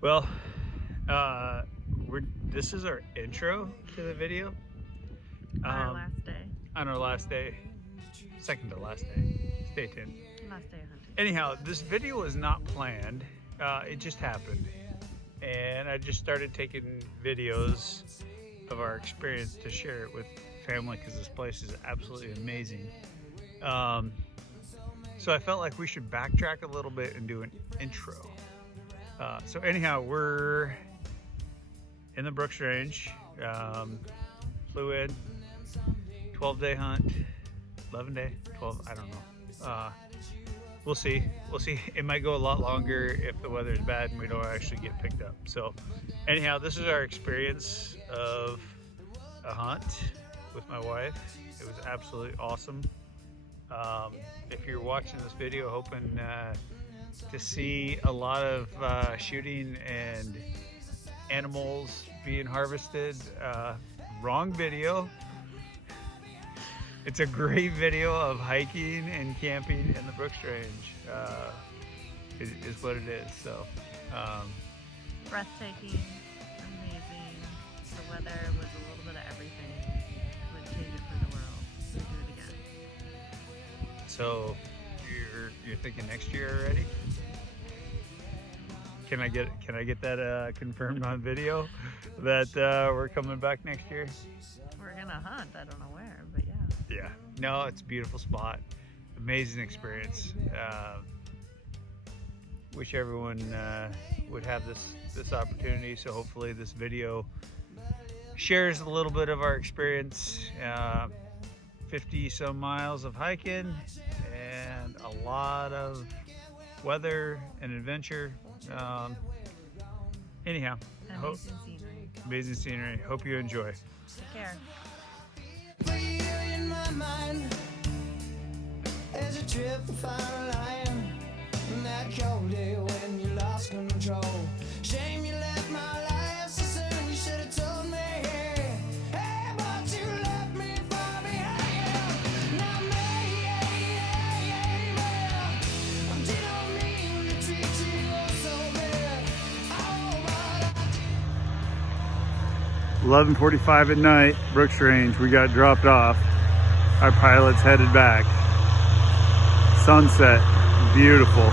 Well, this is our intro to the video. On our last day. On our last day, second to last day. Stay tuned. Last day of hunting. Anyhow, this video was not planned. It just happened, and I just started taking videos of our experience to share it with family because this place is absolutely amazing. So I felt like we should backtrack a little bit and do an intro. So anyhow, we're in the Brooks Range. Flew in, 12-day hunt, 11-day, 12, I don't know. We'll see. It might go a lot longer if the weather's bad and we don't actually get picked up. So anyhow, this is our experience of a hunt with my wife. It was absolutely awesome. If you're watching this video hoping to see a lot of shooting and animals being harvested, wrong video. It's a great video of hiking and camping in the Brooks Range. Is what it is. So breathtaking, amazing. The weather was a little bit of everything. Would change it for the world. We'd do it again. So you're thinking next year already? Can I get that confirmed on video that we're coming back next year? We're gonna hunt. I don't know where, but yeah. Yeah. No, it's a beautiful spot. Amazing experience. Wish everyone would have this opportunity. So hopefully this video shares a little bit of our experience. 50 some miles of hiking and a lot of weather and adventure. Anyhow, Amazing scenery. Amazing scenery. Hope you enjoy. Take care. In my mind, there's a trip to find a lion. That cold day when you lost control. Shame you left my life so soon. You should have told me. Hey, but you left me far behind. Now me, I'm dead on me to treat you so bad. Oh, but 11:45 at night, Brooks Range. We got dropped off. Our pilot's headed back. Sunset, beautiful.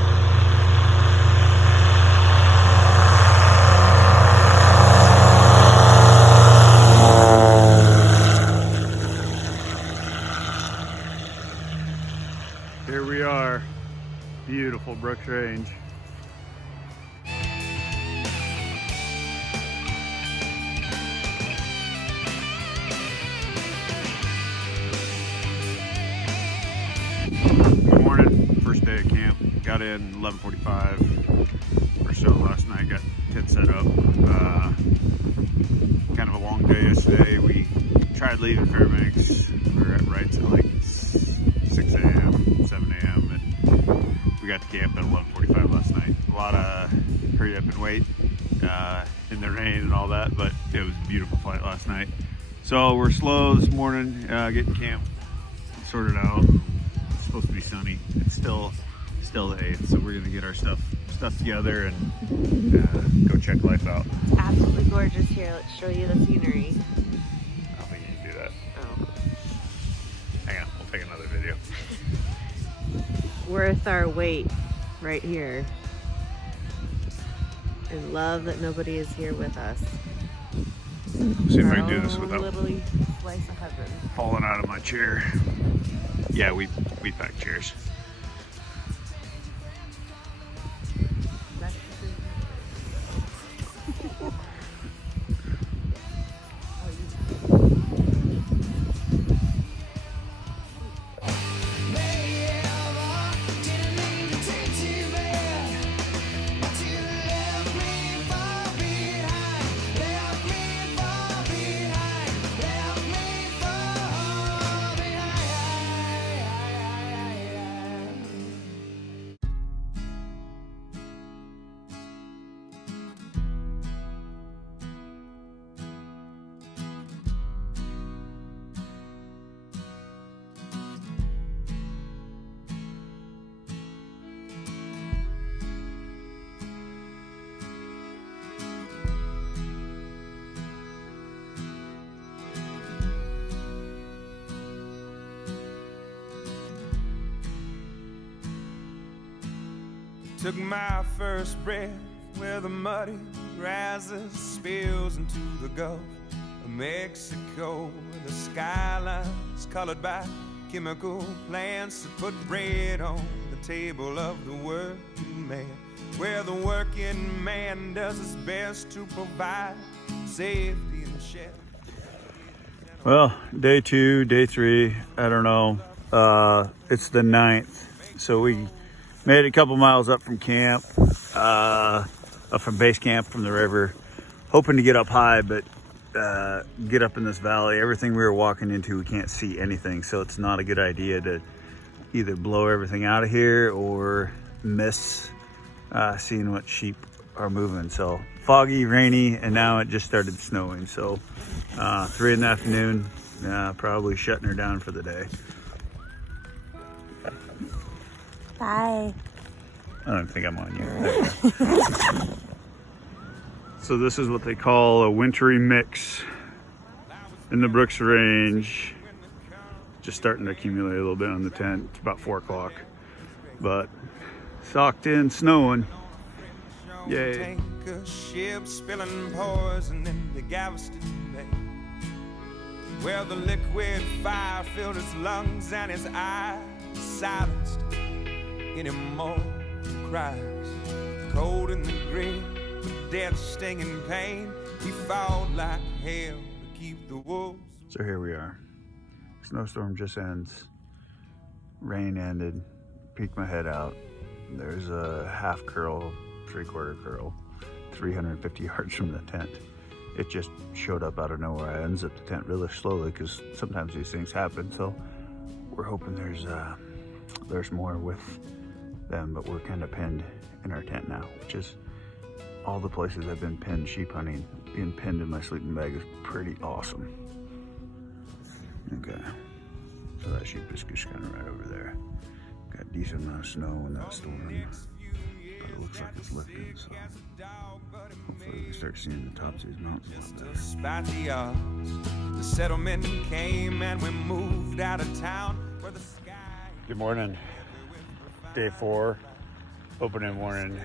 Here we are, beautiful Brooks Range. Good morning, first day of camp. Got in 11:45 or so last night, got tent set up. Kind of a long day yesterday. We tried leaving Fairbanks. We were at Wrights at like 6 a.m., 7 a.m. and we got to camp at 11:45 last night. A lot of hurry up and wait in the rain and all that, but it was a beautiful flight last night. So we're slow this morning, getting camp sorted out. It's supposed to be sunny. It's still the 8th, so we're gonna get our stuff together and go check life out. Absolutely gorgeous here. Let's show you the scenery. I don't think you can do that. Oh. Hang on, we'll take another video. Worth our wait right here. And love that nobody is here with us. See if I can do Our this own without little slice of heaven. falling out of my chair. Yeah, we packed chairs. Took my first breath where the muddy rises, spills into the Gulf of Mexico. The skyline's colored by chemical plants that put bread on the table of the working man, where the working man does his best to provide safety and shelter. Well, day 2, day 3, I don't know. It's the 9th, so we made it a couple miles up from camp, up from base camp, from the river, hoping to get up high, but get up in this valley. Everything we were walking into, we can't see anything, so it's not a good idea to either blow everything out of here or miss seeing what sheep are moving. So foggy, rainy, and now it just started snowing. So 3 in the afternoon, probably shutting her down for the day. Bye. I don't think I'm on you. So this is what they call a wintry mix in the Brooks Range. Just starting to accumulate a little bit on the tent. It's about 4 o'clock, but socked in, snowing. Yay. Ship spilling poison into Galveston Bay, where the liquid fire filled his lungs and his eyes silenced any more cries. Cold in the grave, with death stinging pain, he fought like hell to keep the wolves. So here we are. Snowstorm just ends. Rain ended. Peek my head out. There's a half curl, 3/4 curl, 350 yards from the tent. It just showed up out of nowhere. I unzipped the tent really slowly because sometimes these things happen. So we're hoping there's more with them, but we're kind of pinned in our tent now, which is all the places I've been pinned sheep hunting. Being pinned in my sleeping bag is pretty awesome. Okay, so that sheep is just kind of right over there. Got a decent amount of snow in that storm, but it looks like it's lifting, so hopefully we start seeing the tops of these mountains a little better. The settlement came and we moved out of town where the sky. Good morning. Day 4, opening morning.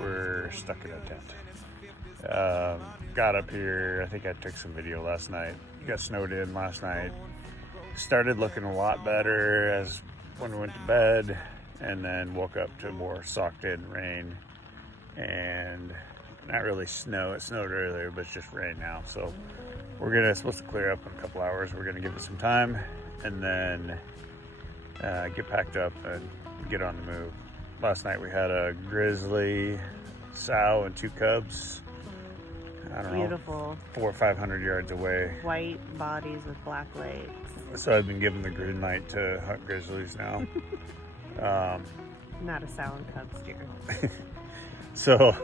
We're stuck in a tent. Got up here, I think I took some video last night. Got snowed in last night. Started looking a lot better as when we went to bed, and then woke up to more socked in rain and not really snow. It snowed earlier, but it's just rain now. So we're supposed to clear up in a couple hours. We're gonna give it some time and then get packed up and get on the move. Last night we had a grizzly sow and 2 cubs. I don't Beautiful. know, 400 or 500 yards away. White bodies with black legs. So I've been given the green light to hunt grizzlies now. Not a sow and cub steer. So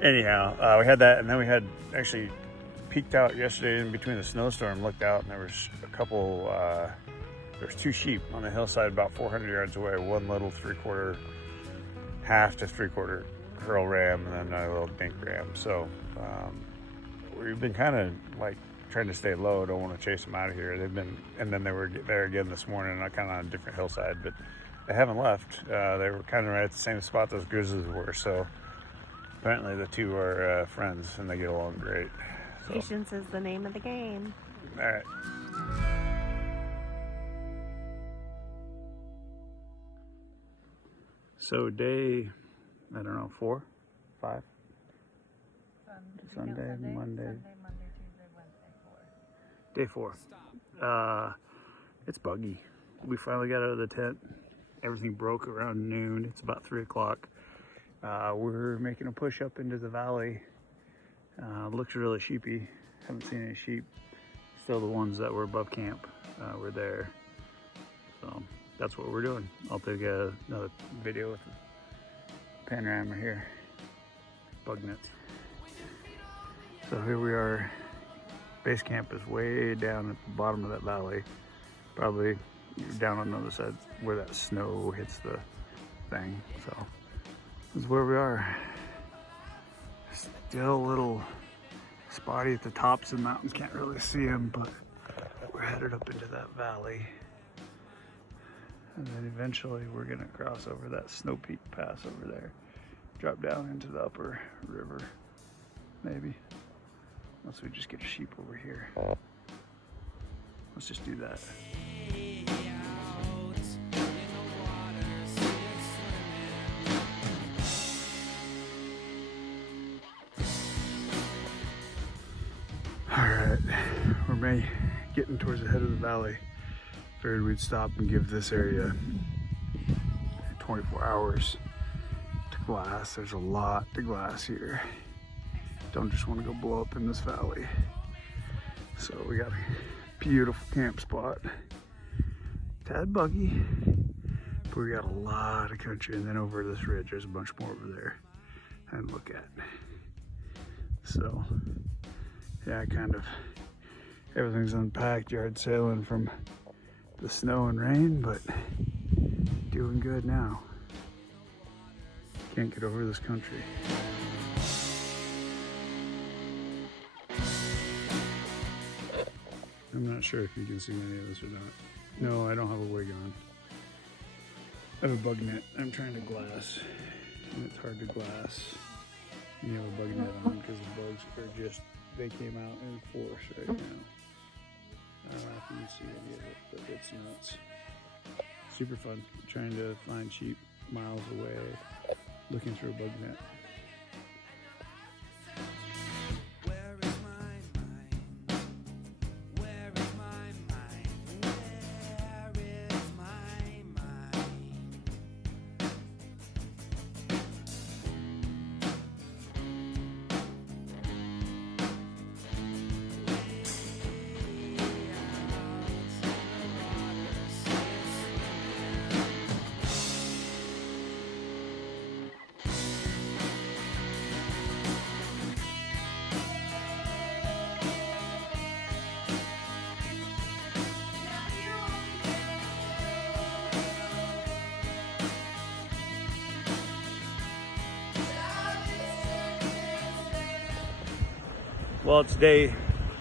anyhow, we had that, and then we had actually peeked out yesterday in between the snowstorm, looked out, and there was a couple, there's 2 sheep on the hillside about 400 yards away. One little 3/4, half to 3/4 curl ram, and then a little dink ram. So we've been kind of like trying to stay low. Don't want to chase them out of here. They've been, and then they were there again this morning, kind of on a different hillside, but they haven't left. They were kind of right at the same spot those grizzlies were. So apparently the 2 are friends and they get along great. So. Patience is the name of the game. All right. So day, I don't know, 4, 5? Sunday, Monday, Tuesday, Wednesday, 4. Day 4. It's buggy. We finally got out of the tent. Everything broke around noon. It's about 3 o'clock. We're making a push up into the valley. Looks really sheepy. Haven't seen any sheep. Still the ones that were above camp were there. So that's what we're doing. I'll take another video with the panorama here. Bug nets. So here we are. Base camp is way down at the bottom of that valley. Probably down on the other side where that snow hits the thing. So this is where we are. Still a little spotty at the tops of the mountains. Can't really see them, but we're headed up into that valley. And then eventually we're gonna cross over that Snow Peak Pass over there drop down into the upper river, maybe. Unless we just get a sheep over here. Let's just do that. All right, we're getting towards the head of the valley. Figured we'd stop and give this area 24 hours to glass. There's a lot to glass here. Don't just want to go blow up in this valley. So we got a beautiful camp spot. Tad buggy, but we got a lot of country. And then over this ridge, there's a bunch more over there and look at. So yeah, kind of everything's unpacked, yard sailing from the snow and rain, but doing good now. Can't get over this country. I'm not sure if you can see any of this or not. No, I don't have a wig on. I have a bug net. I'm trying to glass, and it's hard to glass. You have a bug net on because the bugs are just, they came out in force right now. I don't know if you can see any of it, but it's nuts. Super fun. Trying to find sheep miles away, looking through a bug net. Well, it's day,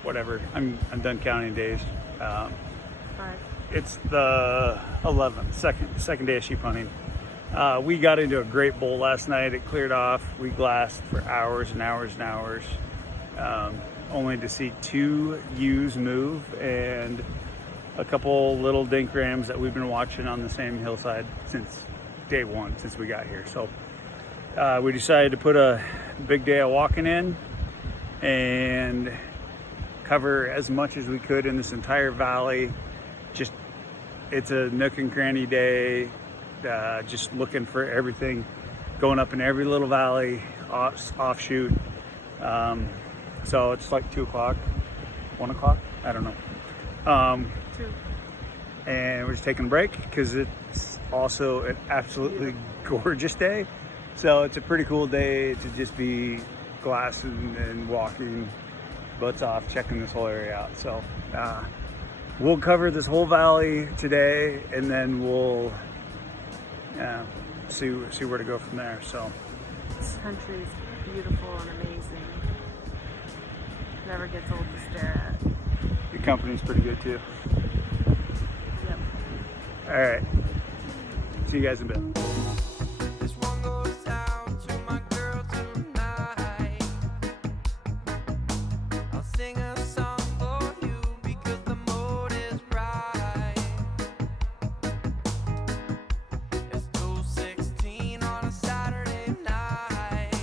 whatever. I'm done counting days. 5. It's the 11th, second day of sheep hunting. We got into a great bull last night. It cleared off. We glassed for hours and hours and hours, only to see 2 ewes move and a couple little dink rams that we've been watching on the same hillside since day 1, since we got here. So we decided to put a big day of walking in and cover as much as we could in this entire valley. Just, it's a nook and cranny day, just looking for everything, going up in every little valley, offshoot. So it's like 2 o'clock, 1 o'clock, I don't know. 2. And we're just taking a break because it's also an absolutely gorgeous day. So it's a pretty cool day to just be glassing and walking, butts off, checking this whole area out. So we'll cover this whole valley today, and then we'll see where to go from there. So This country is beautiful and amazing. Never gets old to stare at. the company's pretty good too. Yep. All right, see you guys in a bit. This one goes out to my girl tonight. I'll sing a song for you because the mood is right. It's 2:16 on a Saturday night.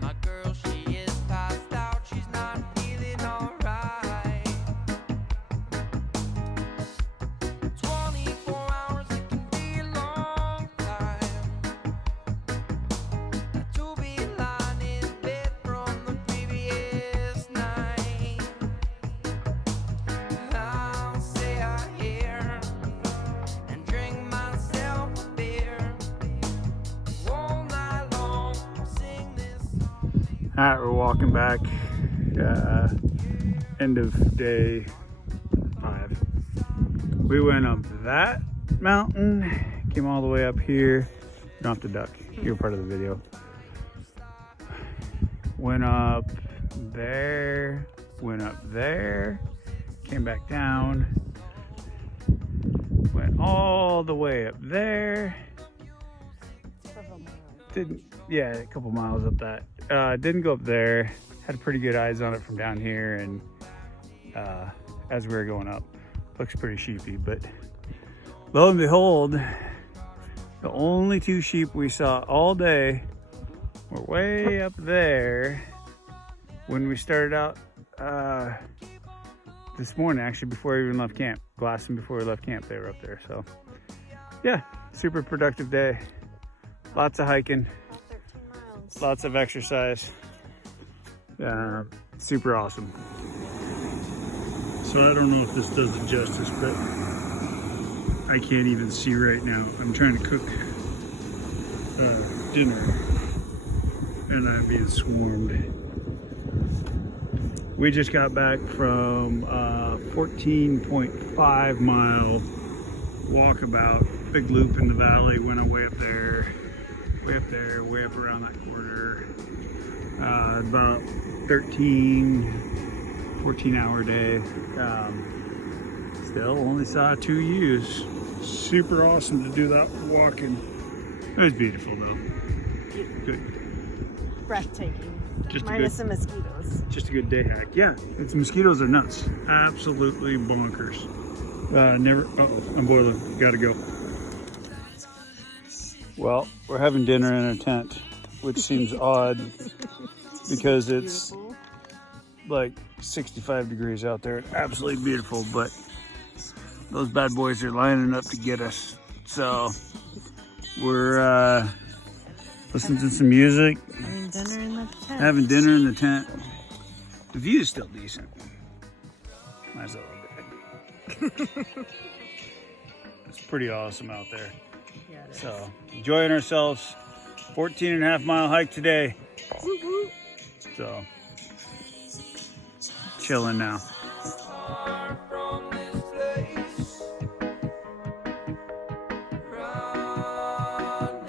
My girl, she is passed out. She's not feeling alright. 24 hours, it can be a long time. To be lying in bed from the previous night. I'll say I hear and drink myself a beer. All night long, I'll sing this song. All right, we're walking back. End of day 5. We went up that mountain, came all the way up here. You don't have to duck. You're part of the video. Went up there, went up there, came back down, went all the way up there. Several miles. Yeah, a couple miles up that. Didn't go up there. Had pretty good eyes on it from down here, and as we were going up, looks pretty sheepy. But lo and behold, the only 2 sheep we saw all day were way up there when we started out this morning, actually, before we even left camp. Glassing before we left camp, they were up there. So yeah, super productive day. Lots of hiking, 13 miles. lots of exercise. Super awesome. So I don't know if this does it justice, but I can't even see right now. I'm trying to cook dinner and I'm being swarmed. We just got back from 14.5 mile walkabout, big loop in the valley, went way up there, way up around that corner. About 14 hour day. Still only saw 2 ewes. Super awesome to do that walking. It was beautiful though. Good. Breathtaking. Just Minus the mosquitoes. Just a good day hack. Yeah, its mosquitoes are nuts. Absolutely bonkers. I'm boiling. Gotta go. Well, we're having dinner in a tent, which seems odd because it's Beautiful. like 65 degrees out there. Absolutely beautiful, but those bad boys are lining up to get us. So we're listening to some music, Having dinner in the tent. having dinner in the tent. The view is still decent. Might as well look at it. It's pretty awesome out there. Yeah, it is. So enjoying ourselves. 14.5 mile hike today. Woo woo. So chilling now. Far from this place, running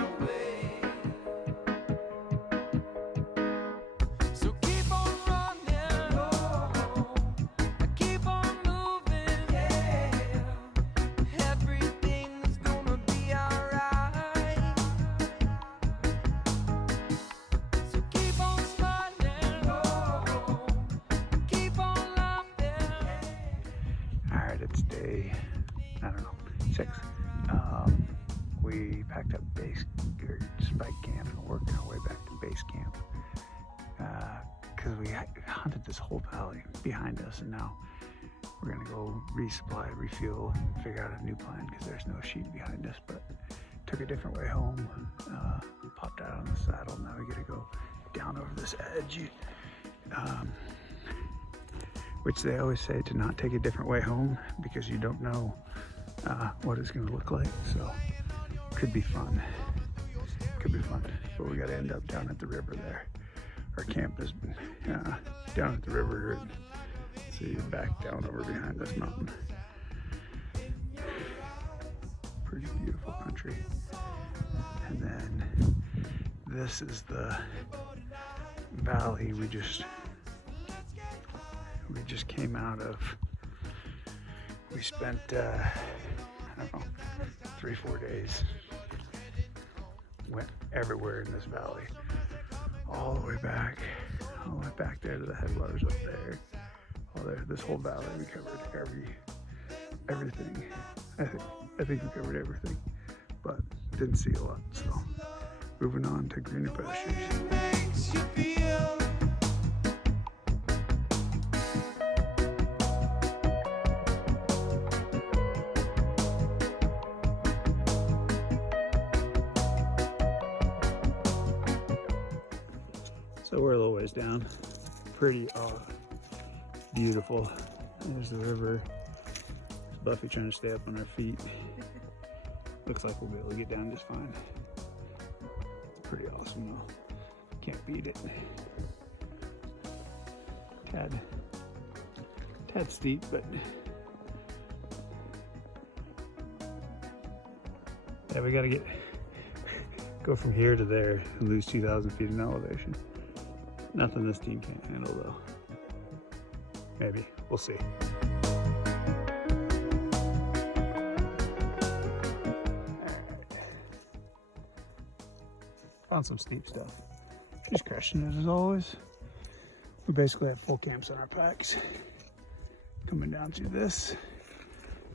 away. So keep on running, keep on moving, yeah. Everything's gonna be alright. So keep on smiling, keep on laughing. All right, it's day, I don't know, 6. We packed up spike camp and working our way back to base camp because we hunted this whole valley behind us, and now we're gonna go resupply, refuel, and figure out a new plan because there's no sheep behind us. But took a different way home, popped out on the saddle. Now we gotta go down over this edge. Which they always say to not take a different way home because you don't know what it's going to look like. So could be fun. Could be fun. But we got to end up down at the river there. Our camp is down at the river. So you're back down over behind this mountain. Pretty beautiful country. And then this is the valley we just came out of. We spent, I don't know, 3-4 days. Went everywhere in this valley. All the way back there to the headwaters up there. All there, this whole valley we covered everything. I think we covered everything, but didn't see a lot. So moving on to greener pastures. Makes you feel. So we're a little ways down. Pretty beautiful. There's the river. Buffy trying to stay up on her feet. Looks like we'll be able to get down just fine. It's pretty awesome though. Can't beat it. Tad steep, but yeah, we gotta go from here to there and lose 2,000 feet in elevation. Nothing this team can't handle though. Maybe, we'll see. Found some steep stuff. Just crushing it as always. We basically have full camps on our packs. Coming down through this.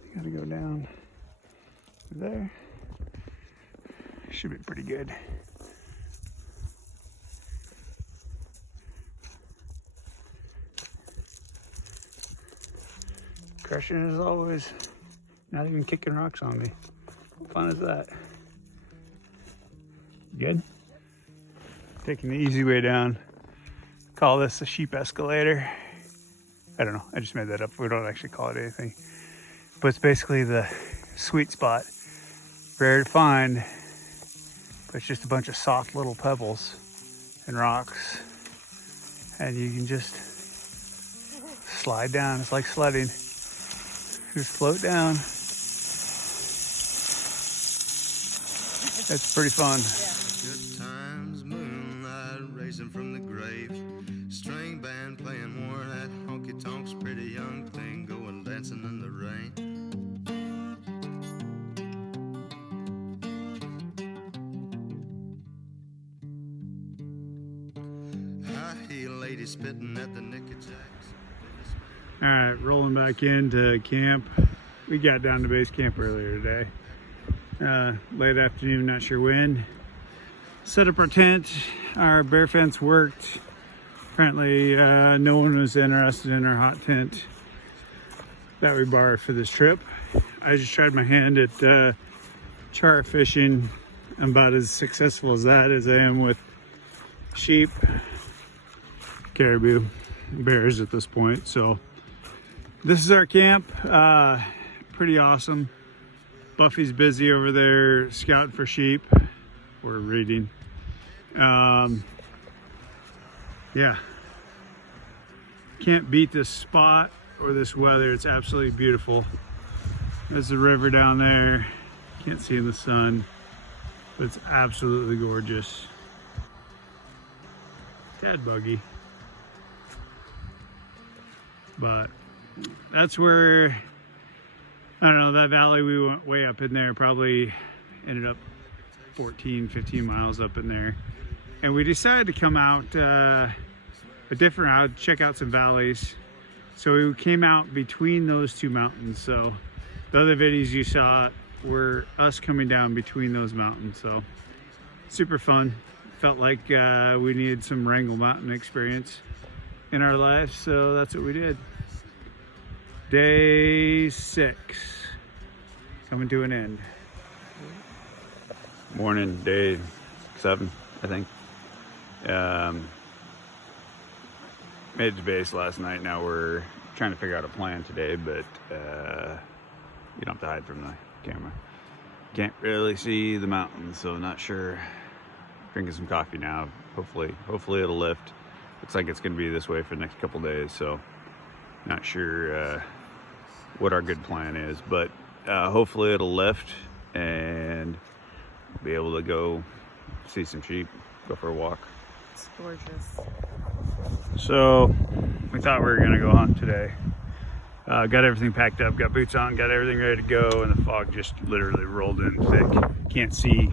You gotta go down there. Should be pretty good. Crushing it as always. Not even kicking rocks on me. What fun is that? Good? Taking the easy way down. Call this a sheep escalator. I don't know, I just made that up. We don't actually call it anything. But it's basically the sweet spot. Rare to find, but it's just a bunch of soft little pebbles and rocks. And you can just slide down. It's like sledding. Just float down. It's pretty fun. Good times, moonlight racing from the grave. String band playing more of that honky tonk's pretty young thing going dancing in the rain. High heel lady spitting at the Nicky Jacks. All right, rolling back into camp. We got down to base camp earlier today. Late afternoon, not sure when. Set up our tent. Our bear fence worked. Apparently, no one was interested in our hot tent that we borrowed for this trip. I just tried my hand at char fishing. I'm about as successful as that as I am with sheep, caribou, bears at this point. So this is our camp. Pretty awesome. Buffy's busy over there scouting for sheep or reading. Yeah, can't beat this spot or this weather. It's absolutely beautiful. There's the river down there. Can't see in the sun, but it's absolutely gorgeous. Tad buggy, but that's where, I don't know, that valley we went way up in there, probably ended up 14, 15 miles up in there. And we decided to come out a different route, check out some valleys. So we came out between those two mountains. So the other videos you saw were us coming down between those mountains. So super fun. Felt like we needed some Wrangell Mountain experience in our lives. So that's what we did. Day 6 coming to an end. Morning, day 7, I think. Made it to base last night. Now we're trying to figure out a plan today, but you don't have to hide from the camera. Can't really see the mountains, so not sure. Drinking some coffee now. Hopefully it'll lift. Looks like it's going to be this way for the next couple days, so not sure what our good plan is, but hopefully it'll lift and be able to go see some sheep, go for a walk. It's gorgeous. So we thought we were gonna go hunt today. Got everything packed up, got boots on, got everything ready to go, and the fog just literally rolled in thick. Can't see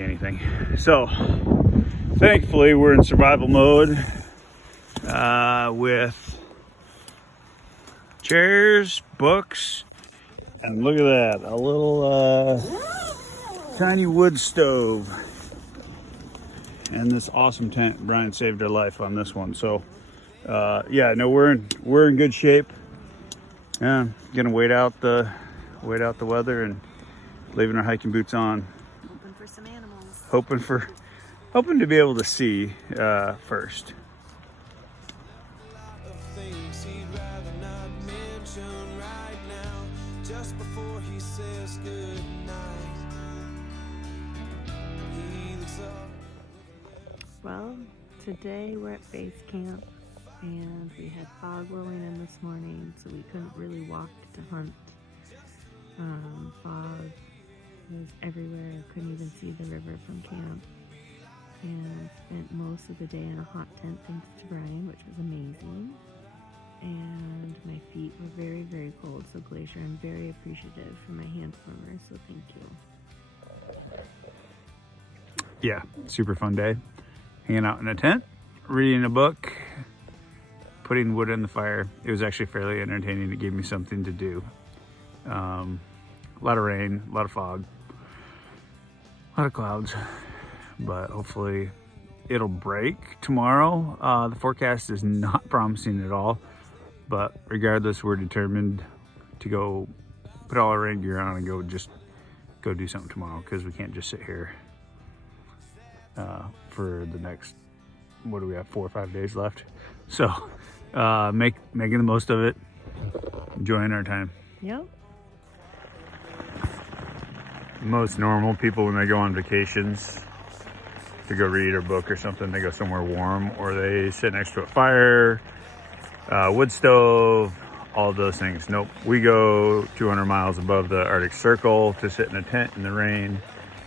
anything. So thankfully we're in survival mode with chairs, books, and look at that, a little tiny wood stove. And this awesome tent. Brian saved our life on this one. So yeah, no, we're in good shape. Yeah, gonna wait out the weather and leaving our hiking boots on. Hoping for some animals. Hoping to be able to see first. Things he'd rather not mention right now, just before he says goodnight. He looks up. Well, today we're at base camp and we had fog rolling in this morning, so we couldn't really walk to hunt. Fog was everywhere. I couldn't even see the river from camp. And spent most of the day in a hot tent thanks to Brian, which was amazing. And my feet were very, very cold, so Glacier, I'm very appreciative for my hand warmers, so thank you. yeah, super fun day. Hanging out in a tent, reading a book, putting wood in the fire. It was actually fairly entertaining. It gave me something to do. A lot of rain, a lot of fog, a lot of clouds, but hopefully it'll break tomorrow. The forecast is not promising at all, but regardless, we're determined to go put all our rain gear on and go do something tomorrow, because we can't just sit here for the next, what do we have, 4 or 5 days left. So making the most of it, enjoying our time. Yep. Most normal people, when they go on vacations to go read or book or something, they go somewhere warm, or they sit next to a fire, wood stove, all of those things. Nope, we go 200 miles above the Arctic Circle to sit in a tent in the rain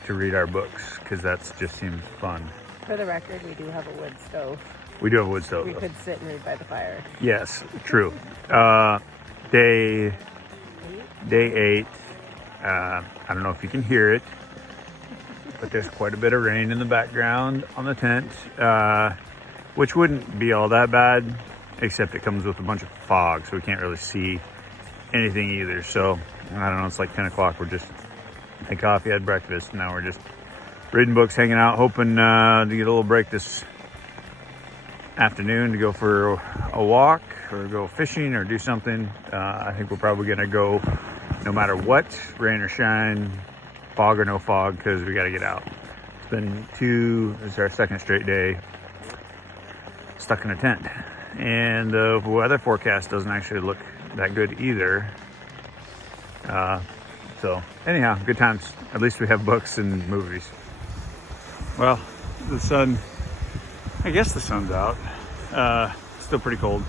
to read our books, because that just seems fun. For the record, we do have a wood stove. We do have a wood stove. We could sit and read by the fire. Yes, true. Day 8. I don't know if you can hear it, but there's quite a bit of rain in the background on the tent, which wouldn't be all that bad, except it comes with a bunch of fog, so we can't really see anything either. So I don't know, it's like 10 o'clock. We're just had coffee, had breakfast, and now we're just reading books, hanging out, hoping to get a little break this afternoon to go for a walk or go fishing or do something. I think we're probably gonna go no matter what, rain or shine, fog or no fog, because we got to get out. It's our second straight day stuck in a tent, and the weather forecast doesn't actually look that good either. So anyhow, good times. At least we have books and movies. Well, I guess the sun's out. Still pretty cold.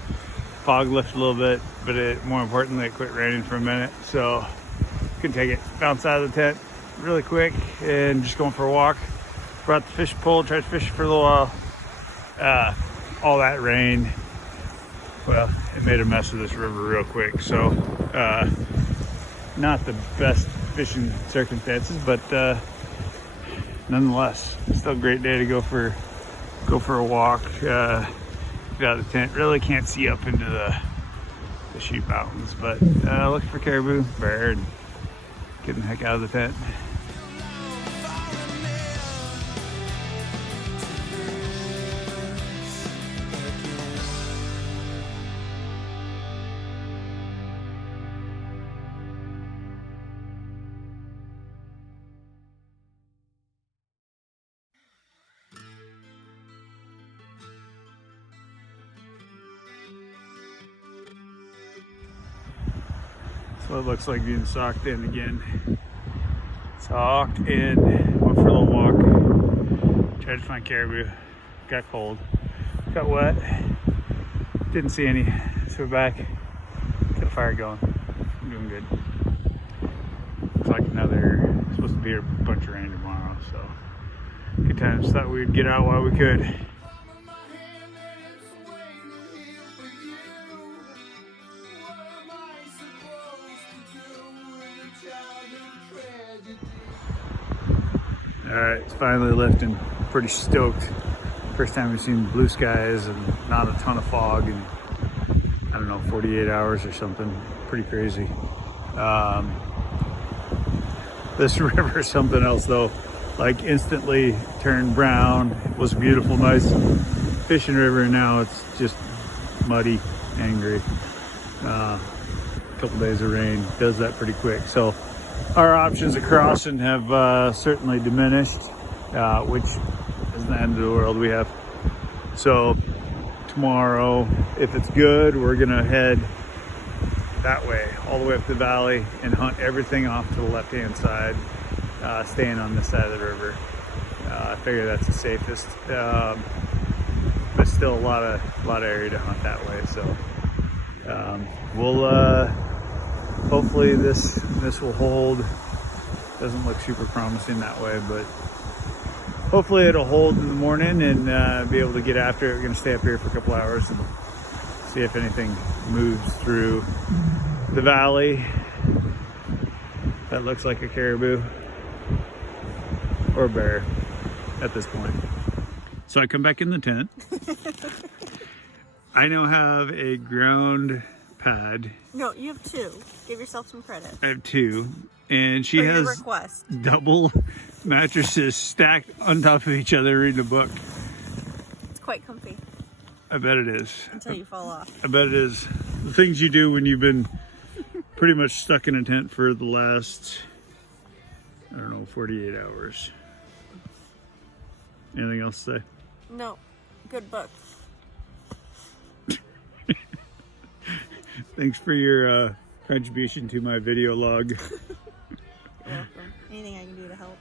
Fog lifted a little bit, but more importantly, it quit raining for a minute, so couldn't take it. Bounced out of the tent really quick and just going for a walk. Brought the fish pole, tried to fish for a little while. All that rain, well, it made a mess of this river real quick. So not the best fishing circumstances, but nonetheless, still a great day to go for a walk. Get out of the tent. Really can't see up into the Sheep Mountains, but looking for caribou, bear, and getting the heck out of the tent. So it looks like being socked in again. Socked in, went for a little walk, tried to find caribou, got cold, got wet, didn't see any, so we're back, get the fire going. I'm doing good. Looks like supposed to be a bunch of rain tomorrow, so good times. Thought we'd get out while we could. All right, it's finally lifting. Pretty stoked. First time we've seen blue skies and not a ton of fog in, I don't know, 48 hours or something. Pretty crazy. This river is something else though. Like instantly turned brown. It was a beautiful, nice fishing river, and now it's just muddy, angry. A couple days of rain does that pretty quick. So our options of crossing have certainly diminished, which isn't the end of the world. We have, so tomorrow, if it's good, we're gonna head that way, all the way up the valley, and hunt everything off to the left-hand side, staying on this side of the river. I figure that's the safest, but still a lot of area to hunt that way. So we'll hopefully this will hold. Doesn't look super promising that way, but hopefully it'll hold in the morning and be able to get after it. We're gonna stay up here for a couple hours and see if anything moves through the valley. That looks like a caribou or a bear. at this point. So I come back in the tent. I now have a ground pad. No, you have 2. Give yourself some credit. I have 2, and she For your has request. double mattresses stacked on top of each other reading a book. It's quite comfy. I bet it is. Until you fall off. I bet it is. The things you do when you've been pretty much stuck in a tent for the last, I don't know, 48 hours. Anything else to say? No. Good book. Thanks for your contribution to my video log. You're welcome. Anything I can do to help.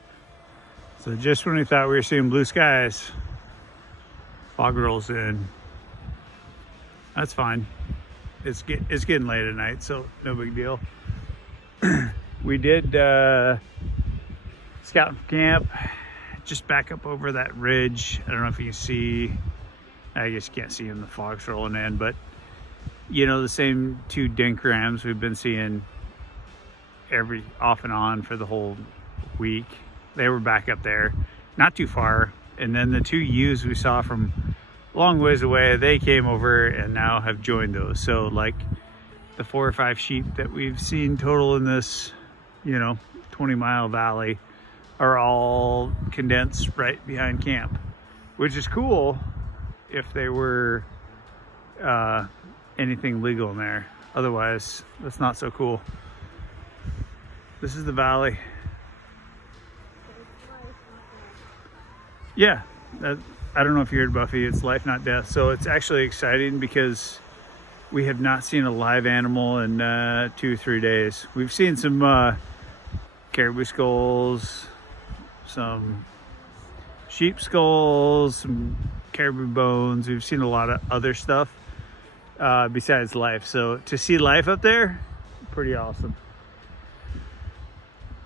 So just when we thought we were seeing blue skies, fog rolls in. That's fine. It's getting late at night, so no big deal. We did scout for camp, just back up over that ridge. I don't know if you can see, I guess you can't see them, the fog's rolling in, but you know, the same 2 dink rams we've been seeing off and on for the whole week. They were back up there, not too far. And then the 2 ewes we saw from a long ways away, they came over and now have joined those. So like the 4 or 5 sheep that we've seen total in this, you know, 20-mile valley are all condensed right behind camp, which is cool if they were anything legal in there. Otherwise, that's not so cool. This is the valley. Yeah, I don't know if you heard Buffy, it's life, not death. So it's actually exciting because we have not seen a live animal in 2 or 3 days. We've seen some caribou skulls, some sheep skulls, some caribou bones. We've seen a lot of other stuff besides life. So to see life up there, pretty awesome.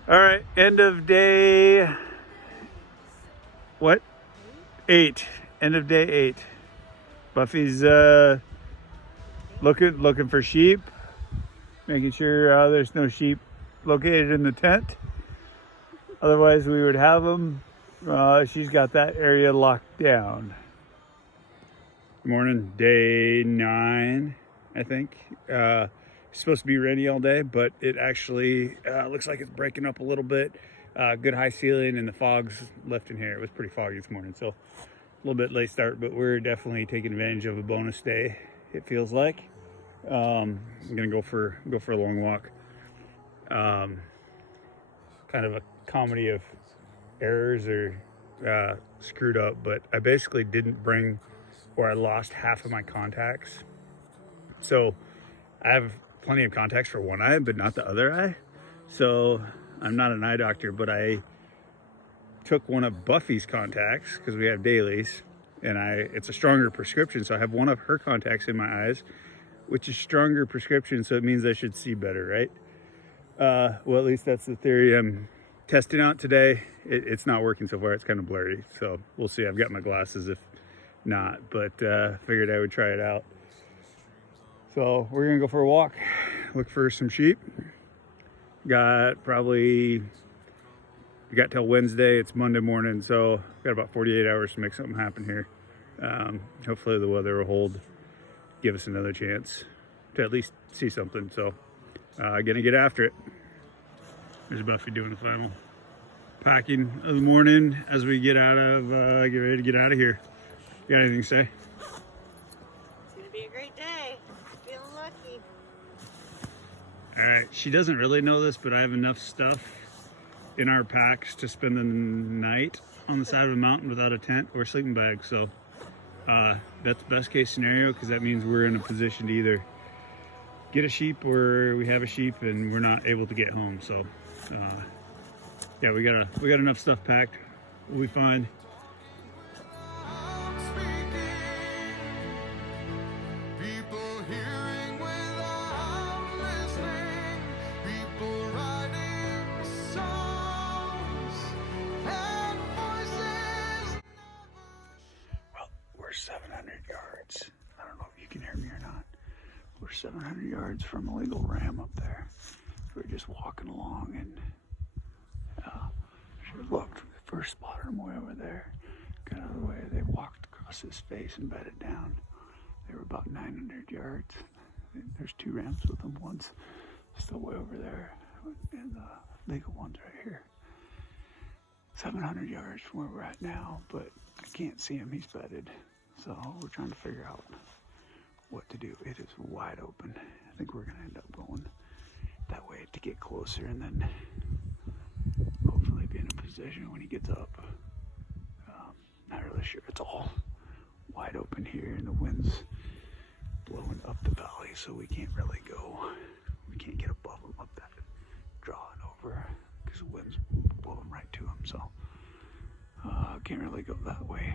All right, end of day, what? 8, end of day 8. Buffy's looking for sheep, making sure there's no sheep located in the tent. Otherwise we would have them. She's got that area locked down. Morning, day 9, I think. It's supposed to be rainy all day, but it actually looks like it's breaking up a little bit. Good high ceiling and the fog's lifting here. It was pretty foggy this morning, so a little bit late start, but we're definitely taking advantage of a bonus day, it feels like. I'm gonna go for a long walk. Kind of a comedy of errors or screwed up, but I basically didn't bring, or I lost half of my contacts. So I have plenty of contacts for one eye, but not the other eye. So I'm not an eye doctor, but I took one of Buffy's contacts because we have dailies, and it's a stronger prescription. So I have one of her contacts in my eyes, which is stronger prescription. So it means I should see better, right? Well, at least that's the theory I'm testing out today. It's not working so far. It's kind of blurry. So we'll see. I've got my glasses if not, but figured I would try it out. So we're gonna go for a walk, look for some sheep. We got till Wednesday. It's Monday morning, so got about 48 hours to make something happen here. Hopefully the weather will hold, give us another chance to at least see something. So gonna get after it. There's Buffy doing the final packing of the morning as we get ready to get out of here. You got anything to say? It's gonna be a great day. Feeling lucky. All right, she doesn't really know this, but I have enough stuff in our packs to spend the night on the side of a mountain without a tent or sleeping bag. So that's best case scenario, because that means we're in a position to either get a sheep or we have a sheep and we're not able to get home. So yeah, we got enough stuff packed. We'll be fine. We're 700 yards. I don't know if you can hear me or not. We're 700 yards from a legal ram up there. We're just walking along, and should have looked. We first spotted him way over there. across his face and bedded down. They were about 900 yards. There's 2 ramps with them. One's still way over there, and the legal one's right here. 700 yards from where we're at now, but I can't see him. He's bedded. So we're trying to figure out what to do. It is wide open. I think we're gonna end up going that way to get closer, and then hopefully be in a position when he gets up. Not really sure. It's all wide open here, and the wind's blowing up the valley, so we can't really go. We can't get above him up that drawing over because the wind's blowing right to him. So can't really go that way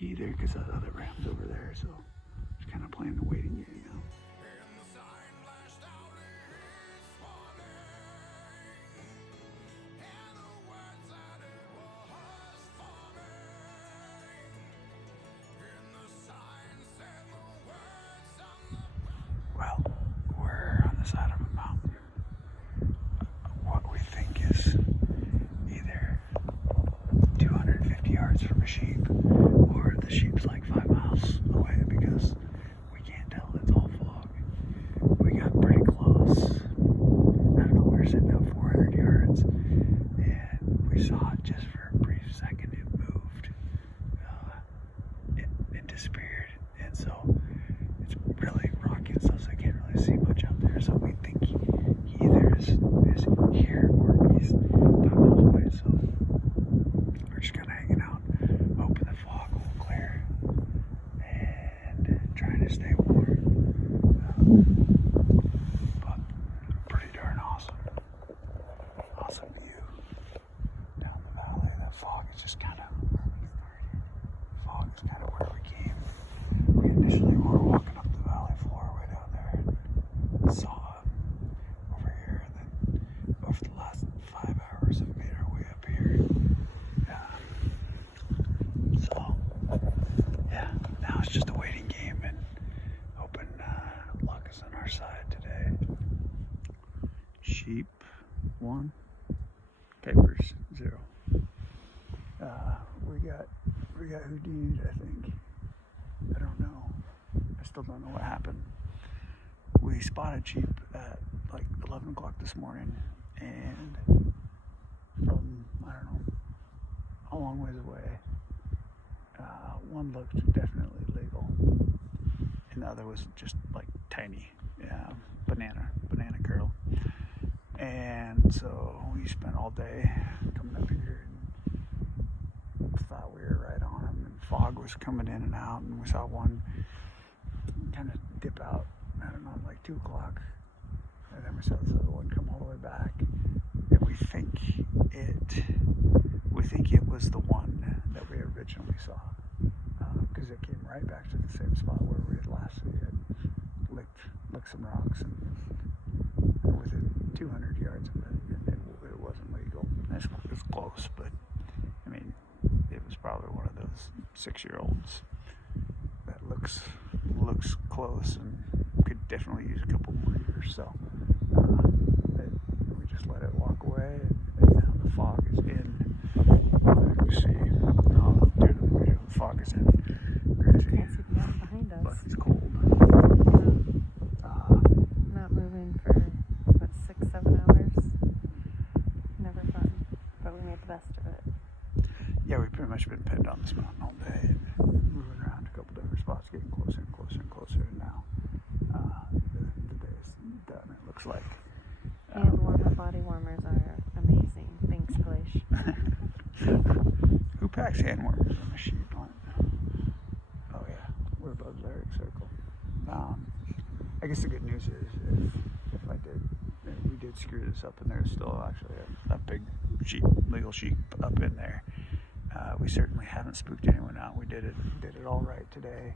either because that other ramp's over there. So just kind of playing the waiting game now. Well, we're on the side of a mountain. What we think is either 250 yards from a sheep, or the sheep's like 5 miles away because we can't tell. It's all fog. We got pretty close. I don't know, we were sitting at 400 yards, and we saw it just for a brief second. It moved. It disappeared, and so it's really rocky and stuff, so I can't really see much out there. So we think he either is here or he's 5 miles away. So we're just kind of hanging out, hoping the fog will clear, and trying to stay warm. But pretty darn awesome view down the valley. That fog is just kind of where we came. We initially were walking up the valley floor way down there and saw him over here, and then over the last 5 hours have made our way up here. So yeah, now it's just a waiting game and hoping luck is on our side today. Sheep 1, capers 0. We got Houdini'd, I think. I don't know. I still don't know what happened. We spotted sheep at like 11 o'clock this morning, and from, I don't know, a long ways away, one looked definitely legal, and the other was just like tiny, banana curl. And so we spent all day coming up here and thought we were right on him, and fog was coming in and out, and we saw one kind of dip out, I don't know, like 2 o'clock, and then we saw this other one come all the way back, and we think it was the one that we originally saw, because it came right back to the same spot where we had last seen it. Licked some rocks, and within 200 yards of it, it wasn't legal. It was close, but I mean, it was probably one of those 6-year-olds that looks close and could definitely use a couple more years. So we just let it walk away, and now the fog is in. You see, the fog is in. Crazy. Can't see the mountain behind us. But it's cold. Not moving for what, 6-7 hours. Never fun, but we made the best of it. Yeah, we've pretty much been pinned on this mountain all day, and moving around a couple different spots, getting closer and closer and closer, and now the day's done, it looks like. Hand warmer, body warmers are amazing. Thanks, Glacier. Who packs hand warmers on a sheep hunt? Oh yeah, we're above the Arctic Circle. I guess the good news is if we did screw this up, and there's still actually a big legal sheep up in there. We certainly haven't spooked anyone out. We did it all right today.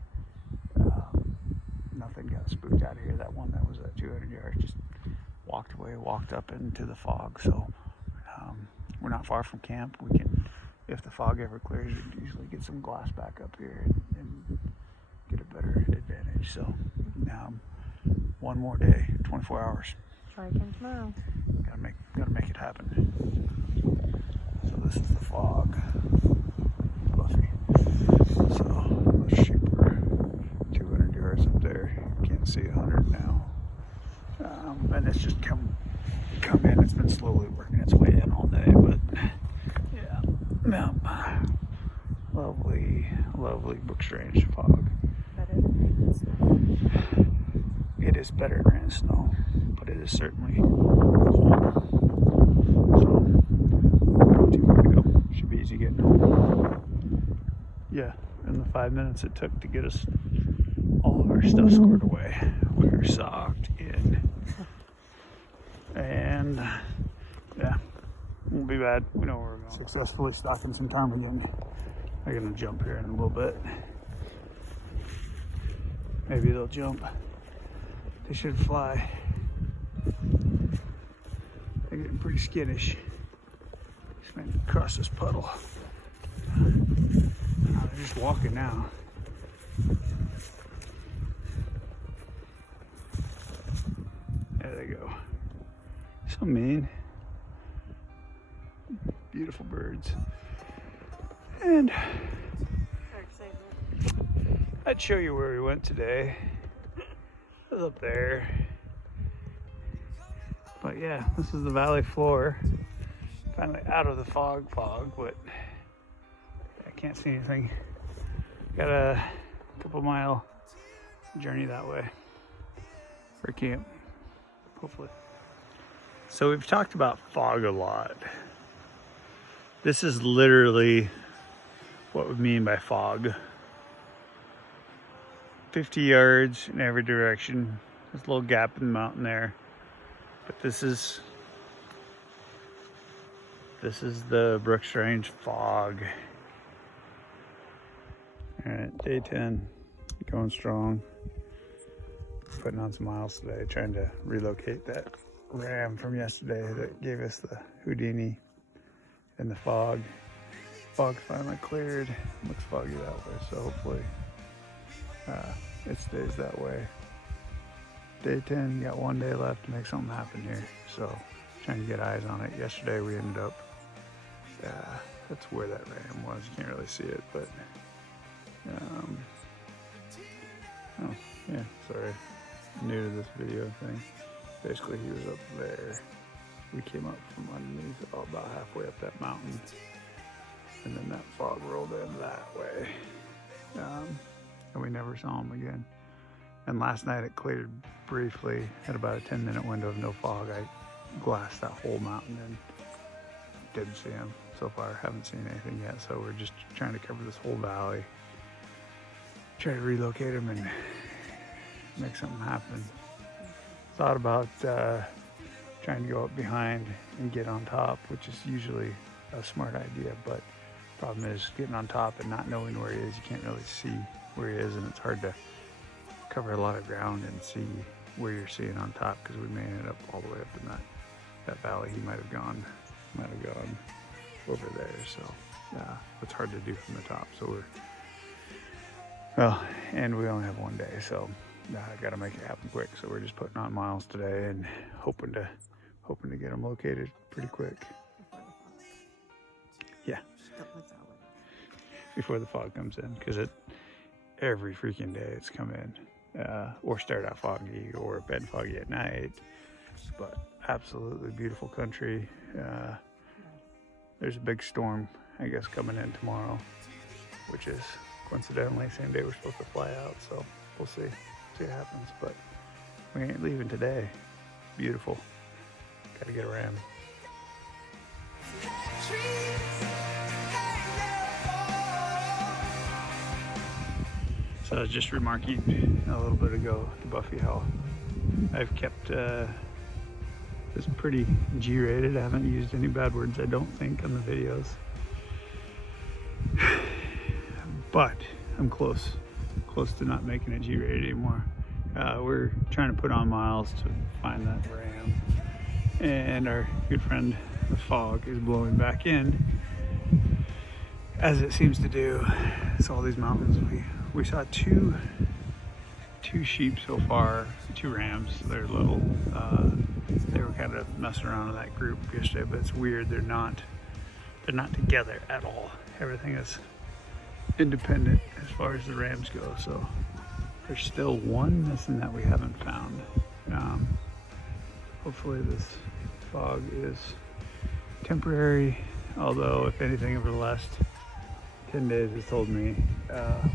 Nothing got spooked out of here. That one that was at 200 yards just walked away, walked up into the fog. So we're not far from camp. We can, if the fog ever clears, we can usually get some glass back up here and get a better advantage. So one more day, 24 hours. Try again tomorrow. Gotta make it happen. So this is the fog. Fluffy. So let's shoot for 200 yards up there. Can't see 100 now. And it's just come in. It's been slowly working its way in all day, but yeah, lovely Brooks Range fog. Better than rain and snow. It is better than rain and snow, but it is certainly cold. So not too far to go. Should be easy getting home. Yeah, in the 5 minutes it took to get us all of our stuff scored away, we were socked in. And yeah, won't be bad. We know where we're going. Successfully stocking some ptarmigan. I'm gonna jump here in a little bit. Maybe they'll jump. They should fly. They're getting pretty skittish. Just went across this puddle. Oh, they're just walking now. There they go. So mean. Beautiful birds. And I'd show you where we went today. It was up there. But yeah, this is the valley floor. Finally out of the fog, but I can't see anything. Got a couple mile journey that way for camp, hopefully. So we've talked about fog a lot. This is literally what we mean by fog. 50 yards in every direction. There's a little gap in the mountain there. But this is the Brooks Range fog. Alright, day 10, going strong. Putting on some miles today, trying to relocate that ram from yesterday that gave us the Houdini in the fog. Fog finally cleared. Looks foggy that way, so hopefully it stays that way. Day 10, got 1 day left to make something happen here. So trying to get eyes on it. Yesterday we ended up, that's where that ram was. You can't really see it, but oh yeah, sorry, new to this video thing. Basically he was up there. We came up from underneath about halfway up that mountain, and then that fog rolled in that way, and we never saw him again. And last night it cleared briefly, had about a 10-minute window of no fog. I glassed that whole mountain and didn't see him. So far, haven't seen anything yet, so we're just trying to cover this whole valley, try to relocate him and make something happen. Thought about trying to go up behind and get on top, which is usually a smart idea, but problem is getting on top and not knowing where he is. You can't really see where he is, and it's hard to cover a lot of ground and see where you're seeing on top, because we may end up all the way up in that valley. He might have gone over there, so yeah, it's hard to do from the top. So and we only have 1 day, so I got to make it happen quick. So we're just putting on miles today and hoping to get them located pretty quick. Yeah, before the fog comes in, because every freaking day it's come in, or start out foggy or been foggy at night. But absolutely beautiful country. There's a big storm, I guess, coming in tomorrow, which is coincidentally same day we're supposed to fly out. So we'll see what happens. But we ain't leaving today. Beautiful. Got to get a ram. So I was just remarking a little bit ago to Buffy how I've kept this pretty G-rated. I haven't used any bad words, I don't think, on the videos. But I'm close to not making it G-rated anymore. We're trying to put on miles to find that ram, and our good friend the fog is blowing back in, as it seems to do. It's all these mountains. We saw two sheep so far, 2 rams. They're little. They were kind of messing around in that group yesterday, but it's weird. They're not together at all. Everything is independent as far as the rams go. So there's still one missing that we haven't found. Hopefully this fog is temporary, although if anything over the last 10 days has told me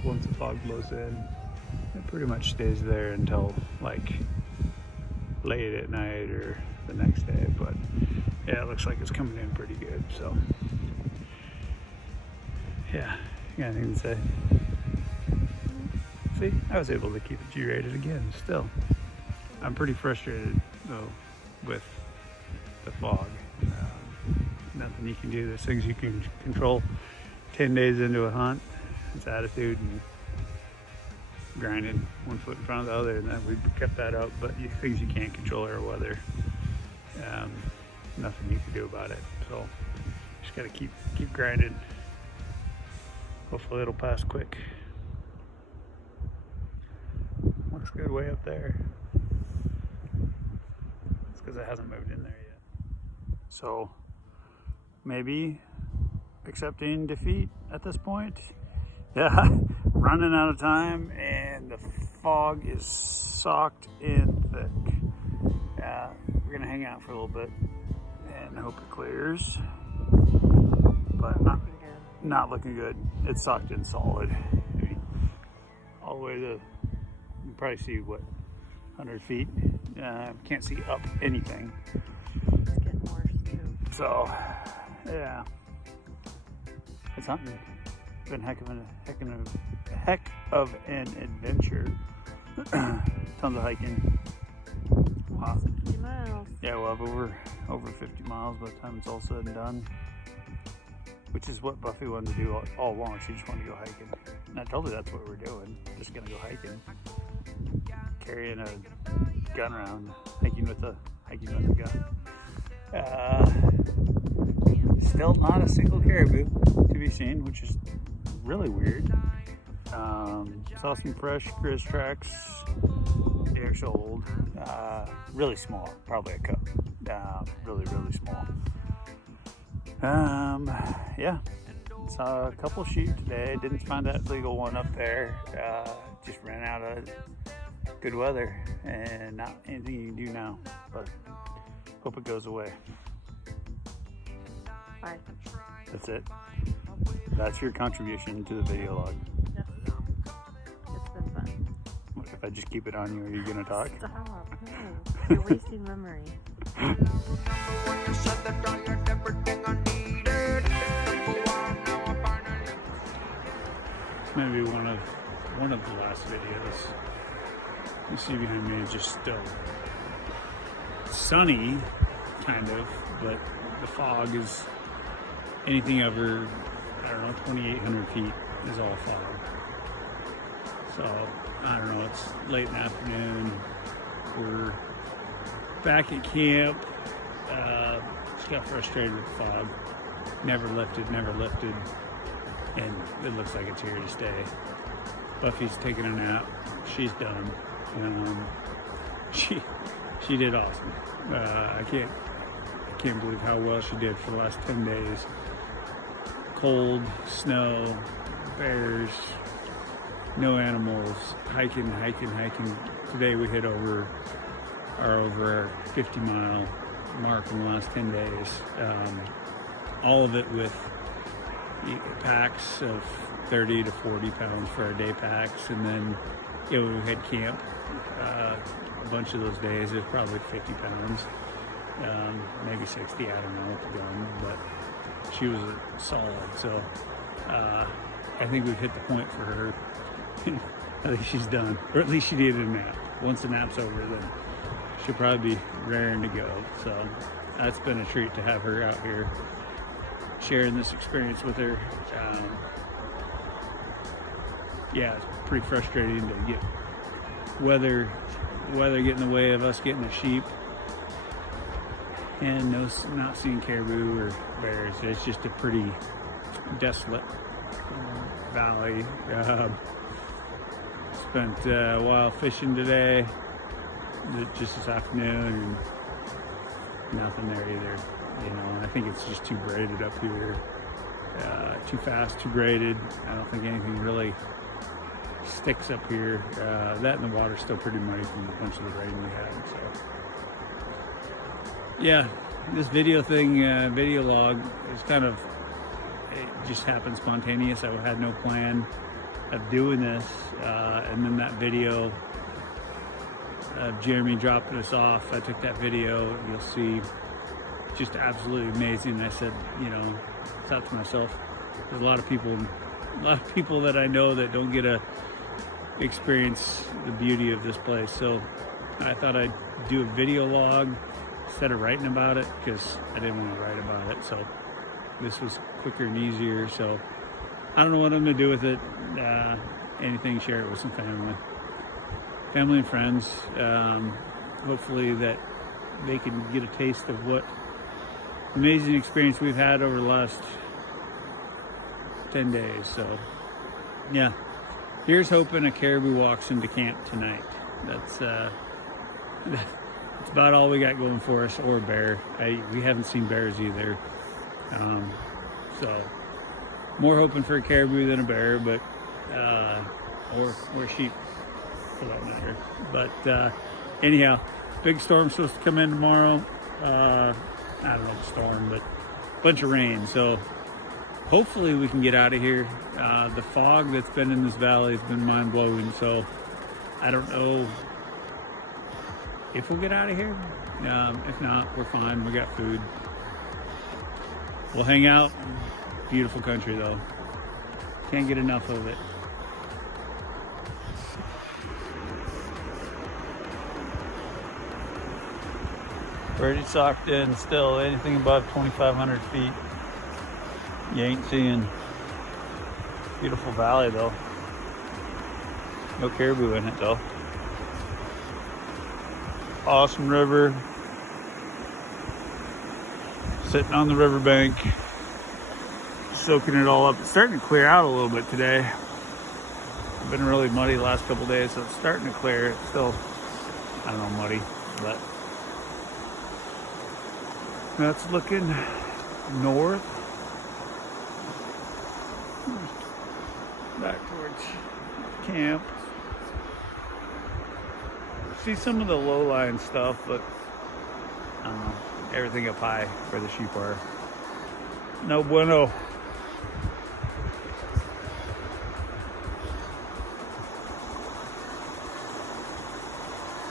once the fog blows in, it pretty much stays there until like late at night or the next day. But yeah, it looks like it's coming in pretty good. So yeah, you got anything to say? See, I was able to keep it G-rated again still. I'm pretty frustrated though with the fog. Nothing you can do. There's things you can control 10 days into a hunt. It's attitude and grinding one foot in front of the other, and then we kept that up. But things you can't control are weather. Nothing you can do about it. So just gotta keep grinding. Hopefully it'll pass quick. Looks good way up there. It's because it hasn't moved in there yet. So maybe accepting defeat at this point. Yeah, running out of time, and the fog is socked in thick. We're gonna hang out for a little bit and hope it clears, but not looking good. It's socked in solid. I mean, all the way to, you can probably see what, 100 feet. Can't see up anything. It's getting worse too. So yeah, it's hunting. It's been a heck of an adventure. Tons of hiking. Wow. 50 miles. Yeah, we'll have over 50 miles by the time it's all said and done. Which is what Buffy wanted to do all along. She just wanted to go hiking. And I told her that's what we're doing. Just gonna go hiking. Carrying a gun around. Hiking with a gun. Still not a single caribou to be seen, which is really weird. Saw some fresh grizz tracks. They're so old. Really small, probably a cup. Really small. Yeah, saw a couple sheep today. Didn't find that legal one up there. Just ran out of good weather and not anything you can do now, but hope it goes away. Bye. That's it. That's your contribution to the video log. Yes. It's been fun. If I just keep it on you, are you gonna talk? Stop. No. You're wasting memory. Maybe one of the last videos. You see behind me, it's just still sunny, kind of, but the fog is anything over, I don't know, 2,800 feet is all fog. So, I don't know, it's late in the afternoon. We're back at camp. Just got frustrated with the fog. Never lifted. And it looks like it's here to stay. Buffy's taking a nap. She's done. She did awesome. I can't believe how well she did for the last 10 days. Cold, snow, bears, no animals, hiking. Today we hit over our 50-mile mark in the last 10 days. All of it with packs of 30 to 40 pounds for our day packs, and then we had camp a bunch of those days. It was probably 50 pounds, maybe 60, I don't know, with the gun, but she was solid. So I think we've hit the point for her. I think she's done, or at least she needed a nap. Once the nap's over, then she'll probably be raring to go. So that's been a treat to have her out here sharing this experience with her. Yeah, it's pretty frustrating to get weather get in the way of us getting the sheep, and not seeing caribou or bears. It's just a pretty desolate valley. Spent a while fishing today, just this afternoon, and nothing there either. I think it's just too braided up here. too fast, too braided. I don't think anything really sticks up here. That and the water's still pretty muddy from a bunch of the rain we had. So yeah, this video thing, video log is kind of, it just happened spontaneous. I had no plan of doing this, and then that video of Jeremy dropping us off, I took that video, and you'll see, just absolutely amazing. I said, you know, I thought to myself, there's a lot of people that I know that don't get to experience the beauty of this place. So I thought I'd do a video log instead of writing about it, because I didn't want to write about it. So this was quicker and easier. So I don't know what I'm gonna do with it. Anything, share it with some family and friends. Hopefully that they can get a taste of what amazing experience we've had over the last 10 days. So yeah, here's hoping a caribou walks into camp tonight. That's about all we got going for us, or a bear. We haven't seen bears either. So more hoping for a caribou than a bear, but or a sheep for that matter. But anyhow, big storm's supposed to come in tomorrow. I don't know the storm, but a bunch of rain. So hopefully we can get out of here. The fog that's been in this valley has been mind-blowing. So I don't know if we'll get out of here. If not, we're fine. We got food. We'll hang out. Beautiful country though. Can't get enough of it. Pretty socked in still. Anything above 2,500 feet, you ain't seeing. Beautiful valley though. No caribou in it though. Awesome river. Sitting on the riverbank, soaking it all up. It's starting to clear out a little bit today. It's been really muddy the last couple days, so it's starting to clear. It's still, I don't know, muddy, but that's looking north, back towards camp. See some of the low-lying stuff, but I don't know, everything up high where the sheep are. No bueno.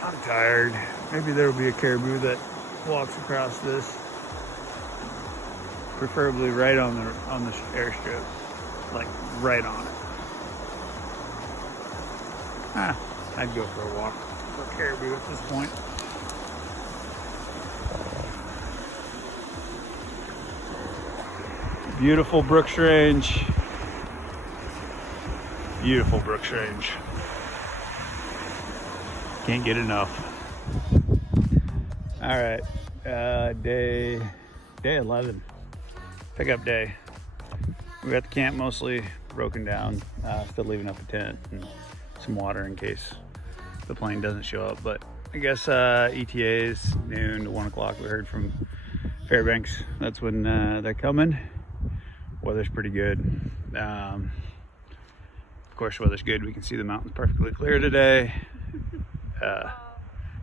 I'm tired. Maybe there will be a caribou that walks across this, preferably right on the airstrip, like right on it. I'd go for a walk for caribou at this point. Beautiful Brooks Range. Beautiful Brooks Range. Can't get enough. All right, day 11, pickup day. We got the camp mostly broken down. Still leaving up a tent and some water in case the plane doesn't show up. But I guess ETA's noon to 1 o'clock. We heard from Fairbanks. That's when they're coming. Weather's pretty good. Of course, weather's good. We can see the mountains perfectly clear today.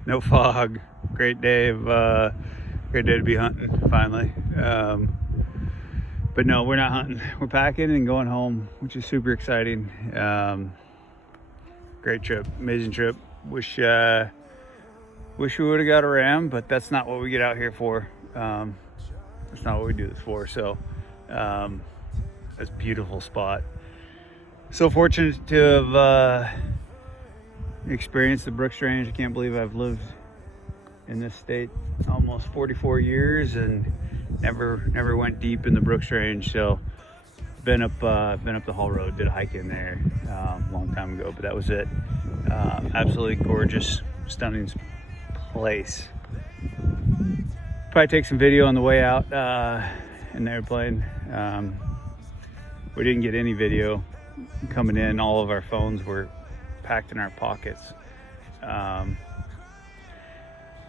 No fog. Great day to be hunting finally. But no, we're not hunting. We're packing and going home, which is super exciting. Great trip, amazing trip. Wish we would have got a ram, but that's not what we get out here for. That's not what we do this for. So it's a beautiful spot. So fortunate to have experienced the Brooks Range. I can't believe I've lived in this state almost 44 years and never went deep in the Brooks Range. So been up the Hall Road, did a hike in there a long time ago, but that was it. Absolutely gorgeous, stunning place. Probably take some video on the way out in the airplane. We didn't get any video coming in. All of our phones were packed in our pockets,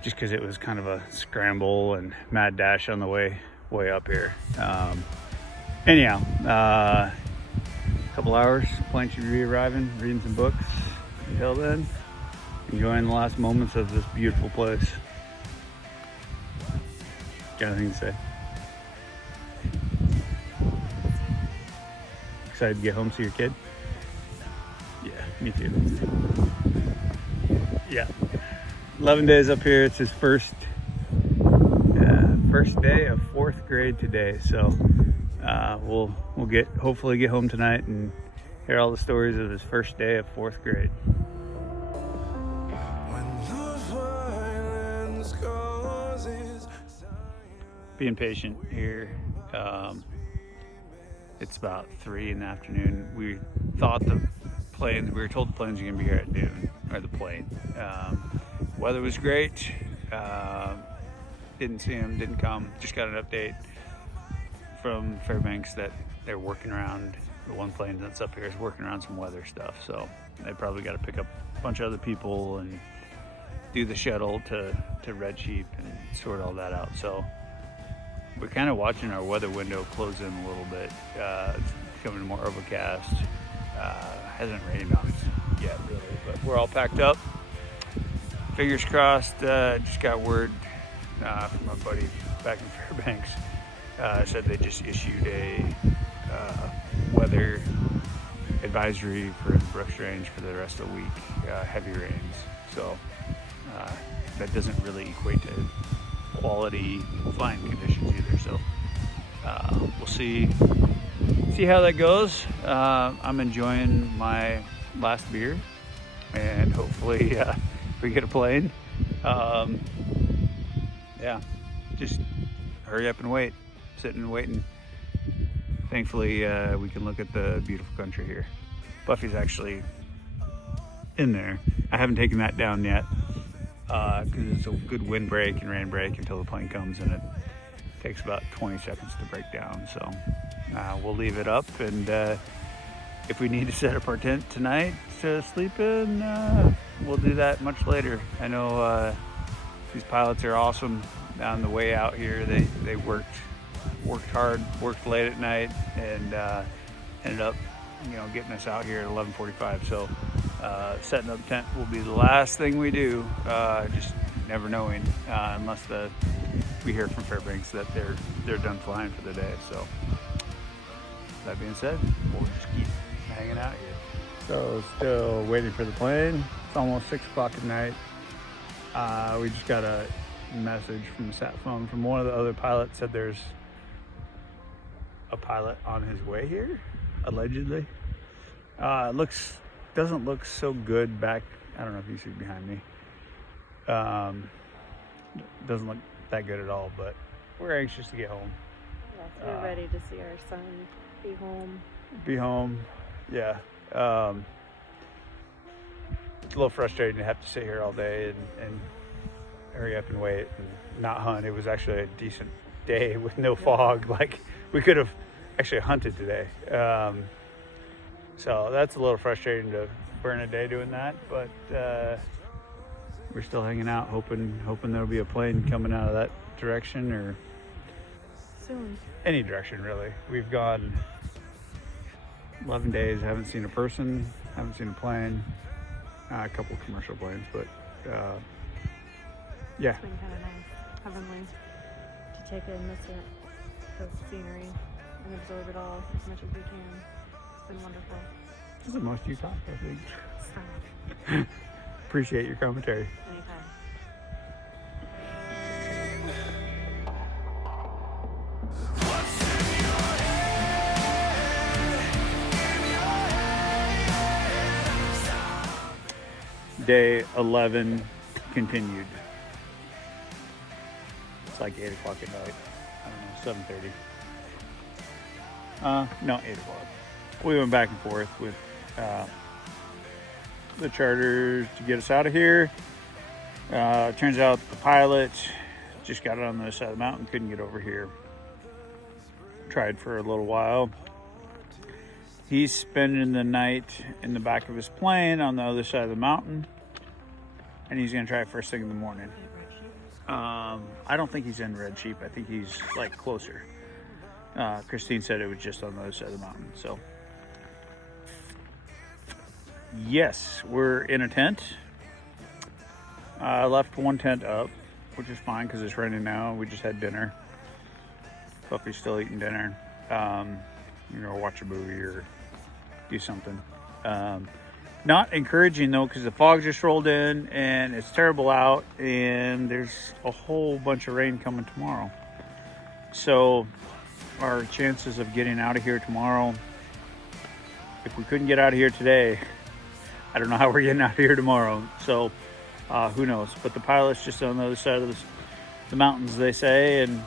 just because it was kind of a scramble and mad dash on the way up here. Anyhow, a couple hours, plane should be arriving, reading some books. Until then, enjoying the last moments of this beautiful place. Got anything to say? Excited to get home, see your kid? Yeah, me too. Yeah, 11 days up here. It's his first day of 4th grade today. So we'll hopefully get home tonight and hear all the stories of his first day of 4th grade. Being patient here. It's about 3 in the afternoon. We thought we were told the planes are gonna be here at noon, or the plane. Weather was great. Didn't see him, didn't come. Just got an update from Fairbanks that they're working around, the one plane that's up here is working around some weather stuff. So they probably got to pick up a bunch of other people and do the shuttle to Red Sheep and sort all that out. So we're kind of watching our weather window close in a little bit. It's becoming more overcast. Hasn't rained on us yet really, but we're all packed up. Fingers crossed. Just got word from my buddy back in Fairbanks. Said they just issued a weather advisory for the Brooks Range for the rest of the week. Heavy rains. So that doesn't really equate to quality flying conditions either. So we'll see how that goes. I'm enjoying my last beer, and hopefully we get a plane. Yeah, just hurry up and wait. Sitting and waiting. Thankfully, we can look at the beautiful country here. Buffy's actually in there. I haven't taken that down yet because it's a good wind break and rain break until the plane comes, and it takes about 20 seconds to break down. So we'll leave it up, and if we need to set up our tent tonight to sleep in, we'll do that much later. I know these pilots are awesome. On the way out here, they worked hard, worked late at night, and ended up, getting us out here at 11:45. So setting up tent will be the last thing we do. Just never knowing, unless we hear from Fairbanks that they're done flying for the day. So that being said, we'll just keep hanging out here. So still waiting for the plane. It's almost 6 o'clock at night. We just got a message from the sat phone from one of the other pilots. Said there's a pilot on his way here, allegedly. Doesn't look so good back. I don't know if you see behind me. Doesn't look that good at all, but we're anxious to get home. Yes, we're ready to see our son be home. Yeah. It's a little frustrating to have to sit here all day and hurry up and wait and not hunt. It was actually a decent day with no fog. Like, we could have actually hunted today. So that's a little frustrating to burn a day doing that, but we're still hanging out, hoping there'll be a plane coming out of that direction, or soon. Any direction really. We've gone 11 days, haven't seen a person, haven't seen a plane, a couple of commercial planes, but yeah. It's been kind of nice, heavenly, to take in the scenery and absorb it all as much as we can. It's been wonderful. This is the most you talk, I think. Stop. Appreciate your commentary. Anytime. Day 11 continued. It's like 8 o'clock at night. I don't know, 7:30. No, 8 o'clock. We went back and forth with the charters to get us out of here. Turns out the pilot just got it on the other side of the mountain, couldn't get over here. Tried for a little while. He's spending the night in the back of his plane on the other side of the mountain, and he's gonna try it first thing in the morning. I don't think he's in Red Sheep. I think he's like closer. Christine said it was just on the other side of the mountain. So yes, we're in a tent. I left one tent up, which is fine because it's raining now. We just had dinner. Buffy's still eating dinner. Watch a movie or do something. Not encouraging though, because the fog just rolled in and it's terrible out, and there's a whole bunch of rain coming tomorrow. So our chances of getting out of here tomorrow, if we couldn't get out of here today, I don't know how we're getting out of here tomorrow. So who knows? But the pilot's just on the other side of the mountains, they say, and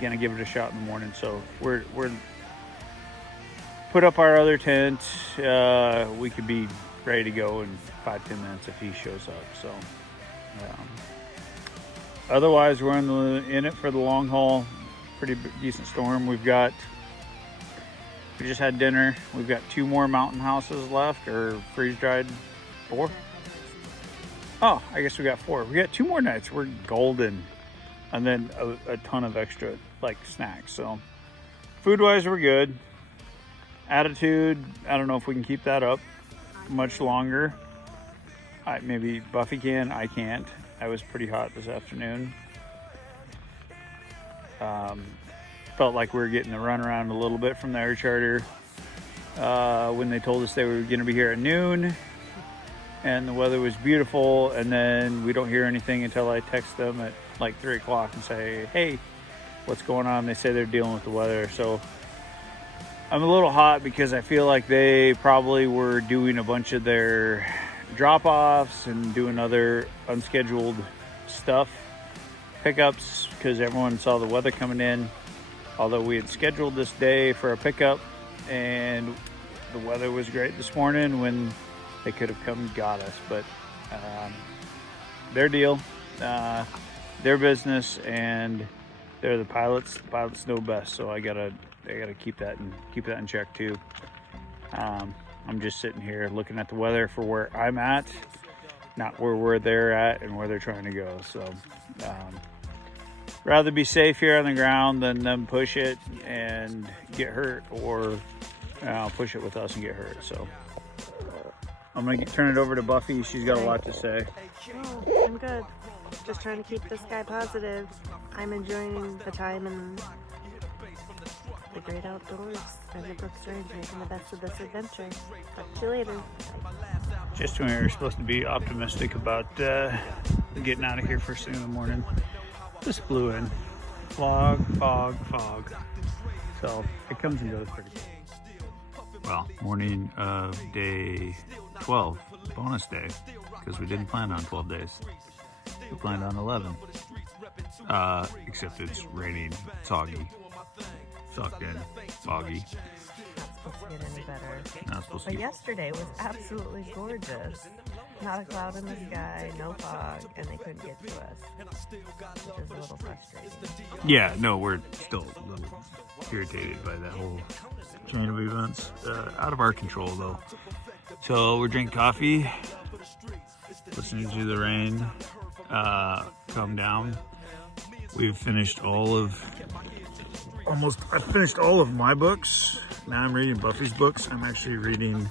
gonna give it a shot in the morning. So we're put up our other tent. We could be ready to go in 5-10 minutes if he shows up. So otherwise we're in it for the long haul. Pretty decent storm. We just had dinner. We've got 2 more mountain houses left, or freeze-dried 4. Oh, I guess we got 4. We got 2 more nights. We're golden. And then a ton of extra snacks. So food-wise, we're good. Attitude, I don't know if we can keep that up much longer. Maybe Buffy can, I can't. I was pretty hot this afternoon. Felt like we were getting the runaround a little bit from the air charter when they told us they were going to be here at noon, and the weather was beautiful, and then we don't hear anything until I text them at 3 o'clock and say, hey, what's going on? They say they're dealing with the weather. So I'm a little hot because I feel like they probably were doing a bunch of their drop-offs and doing other unscheduled stuff, pickups, because everyone saw the weather coming in. Although we had scheduled this day for a pickup, and the weather was great this morning when they could have come and got us. But their deal, their business, and they're the pilots. The pilots know best, so I gotta keep that in check too. I'm just sitting here looking at the weather for where I'm at, not where they're at and where they're trying to go. So rather be safe here on the ground than them push it and get hurt, or push it with us and get hurt. So I'm gonna turn it over to Buffy. She's got a lot to say. Oh, I'm good. Just trying to keep this guy positive. I'm enjoying the time in the great outdoors and the Brooks Range, making the best of this adventure. Talk to you later. Bye. Just when we were supposed to be optimistic about getting out of here first thing in the morning, this blew in. Fog. So it comes and goes pretty quick. Well, morning of day 12, bonus day, because we didn't plan on 12 days. We planned on 11. Except it's raining, soggy, sucked in, foggy. Not supposed to get any better. Not supposed to But get... yesterday was absolutely gorgeous. Not a cloud in the sky, no fog, and they couldn't get to us, which is a little frustrating. Yeah, no, we're still a little irritated by that whole chain of events. Out of our control, though. So we're drinking coffee, listening to the rain come down. We've finished I finished all of my books. Now I'm reading Buffy's books. I'm actually reading,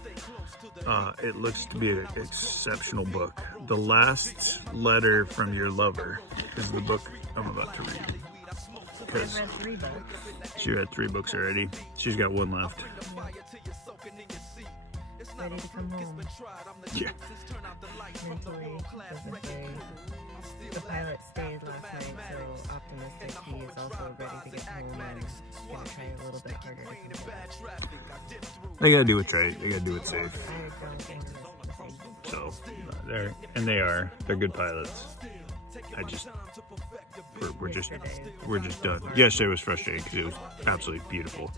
it looks to be an exceptional book. The Last Letter from Your Lover is the book I'm about to read. I've read 3 books. She read 3 books already. She's got 1 left. Ready to come home. Yeah. Mentally, physically. The pilot stayed last night, so optimistic. He is also ready to get home and gonna try a little bit harder to come back. They gotta do it right. They gotta do it safe. I don't think it's the same. So they're good pilots. We're just done. Yesterday was frustrating because it was absolutely beautiful.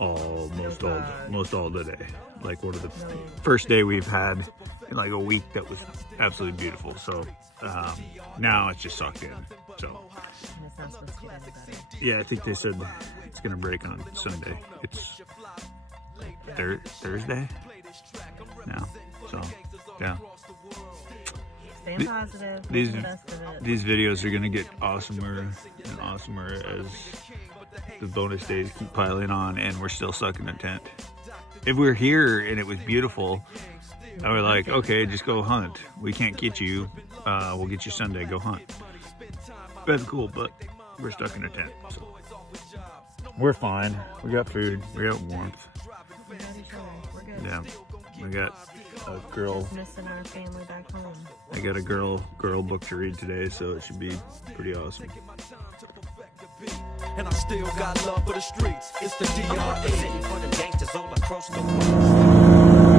Most all the day. Like one of the first day we've had in like a week that was absolutely beautiful. So now it's just sucked in. So And it's not supposed to get any better. yeah, I think they said it's gonna break on Sunday. It's Thursday now. So yeah. Stay positive. These make the best of it. videos are gonna get awesomer and awesomer as the bonus days keep piling on and we're still stuck in the tent. If we were here and it was beautiful, I was like, okay, just go hunt. We can't get you. We'll get you Sunday, go hunt. That's cool, but we're stuck in a tent. So we're fine. We got food, we got warmth. We got each other. We're good. Yeah, we got a girl. Missing our family back home. I got a girl book to read today, so it should be pretty awesome. And I still got love for the streets. It's the DRE for the gangsters all across the world.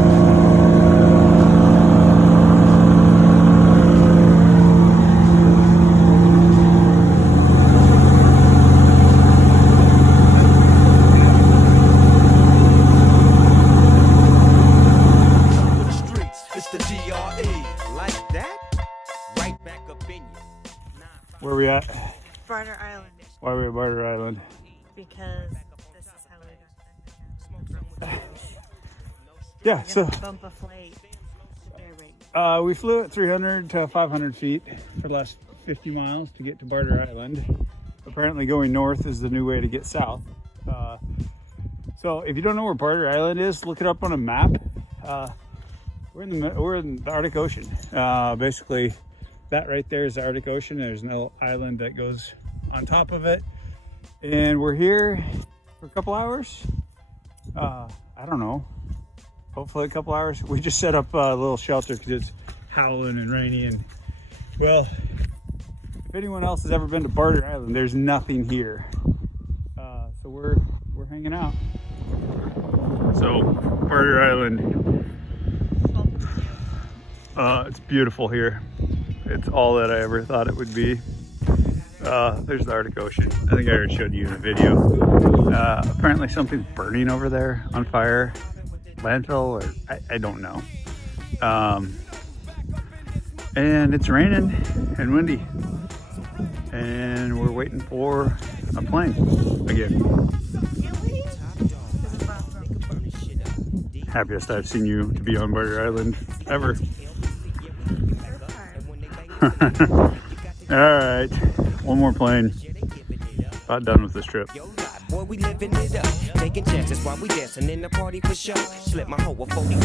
Where are we at? Barter Island. Why are we at Barter Island? Because this is how we got them. Yeah, so Bump a flight. There we we flew at 300 to 500 feet for the last 50 miles to get to Barter Island. Apparently going north is the new way to get south. So if you don't know where Barter Island is, look it up on a map. We're in the Arctic Ocean. Basically, that right there is the Arctic Ocean. There's an little island that goes on top of it. And we're here for a couple hours. I don't know, hopefully a couple hours. We just set up a little shelter because it's howling and rainy. And well, if anyone else has ever been to Barter Island, there's nothing here. So we're hanging out. So Barter Island, it's beautiful here. It's all that I ever thought it would be. There's the Arctic Ocean. I think I already showed you in a video. Apparently something's burning over there on fire. Landfill, or I don't know. And it's raining and windy. And we're waiting for a plane again. Happiest I've seen you to be on Barter Island ever. All right, one more plane. About done with this trip. Boy, we living it up, taking chances while we dancing in the party for sure. Slip my hoe a 40.